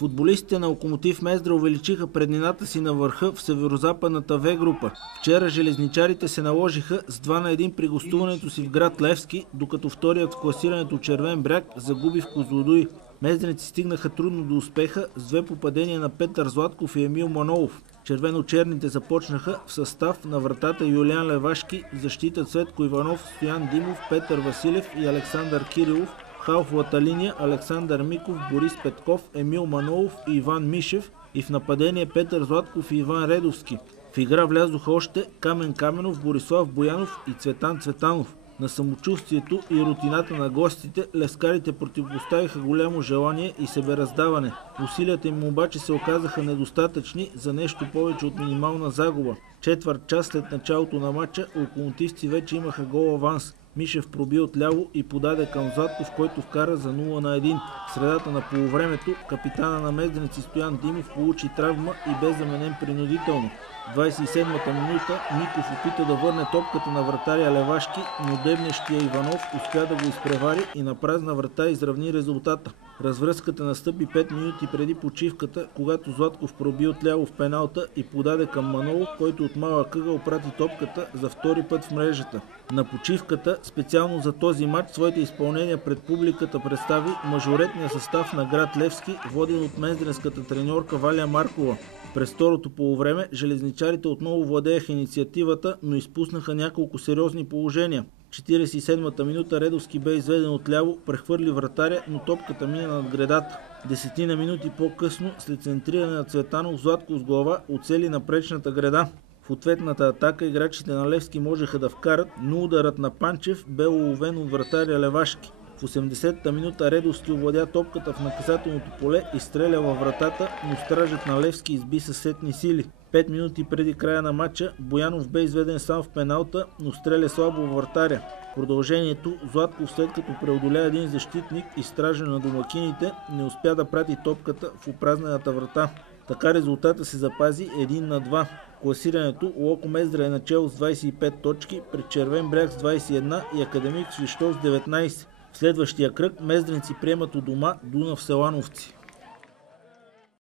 Футболистите на Локомотив Мездра увеличиха преднината си на върха в северозападната В група. Вчера железничарите се наложиха с 2-1 при гостуването си в град Левски, докато вторият в класирането Червен бряг загуби в Козлодуй. Мездренци стигнаха трудно до успеха с две попадения на Петър Златков и Емил Манолов. Червено-черните започнаха в състав на вратата Юлиан Левашки, защита Цветко Иванов, Стоян Димов, Петър Василев и Александър Кирилов, в халфовата линия Александър Миков, Борис Петков, Емил Манолов и Иван Мишев и в нападение Петър Златков и Иван Редовски. В игра влязоха още Камен Каменов, Борислав Боянов и Цветан Цветанов. На самочувствието и рутината на гостите левскарите противопоставиха голямо желание и себераздаване. Усилията им обаче се оказаха недостатъчни за нещо повече от минимална загуба. Четвърт час след началото на матча локомотивци вече имаха гол аванс. Мишев проби отляво и подаде към Златков, който вкара за 0-1. В средата на полувремето капитана на мездренци Стоян Димов получи травма и бе заменен принудително. В 27-та минута Миков опита да върне топката на вратаря Левашки, но дебнещия Иванов успя да го изпревари и на празна врата изравни резултата. Развръзката настъпи 5 минути преди почивката, когато Златков проби отляво в пеналта и подаде към Манолов, който от малък ъгъл прати топката за втори път в мрежата. На почивката, специално за този матч, своите изпълнения пред публиката представи мажоретния състав на град Левски, воден от мездренската треньорка Валя Маркова. През второто полувреме железничарите отново владееха инициативата, но изпуснаха няколко сериозни положения. 47-та минута Редовски бе изведен отляво, прехвърли вратаря, но топката мина над гредата. 10 минути по-късно, след центриране на Цветанов, Златков с глава оцели напречната греда. В ответната атака играчите на Левски можеха да вкарат, но ударът на Панчев бе уловен от вратаря Левашки. В 80-та минута Редовски овладя топката в наказателното поле и стреля във вратата, но стражът на Левски изби със сетни сили. 5 минути преди края на матча Боянов бе изведен сам в пеналта, но стреля слабо във вратаря. В продължението Златков, след като преодоля един защитник и стража на домакините, не успя да прати топката в опразнената врата. Така резултата се запази 1-2. Класирането Локо Мездра е начело с 25 точки, при Червен бряг с 21 и Академик Свищов с 19. В следващия кръг мездренци приемат у дома Дунав Селановци.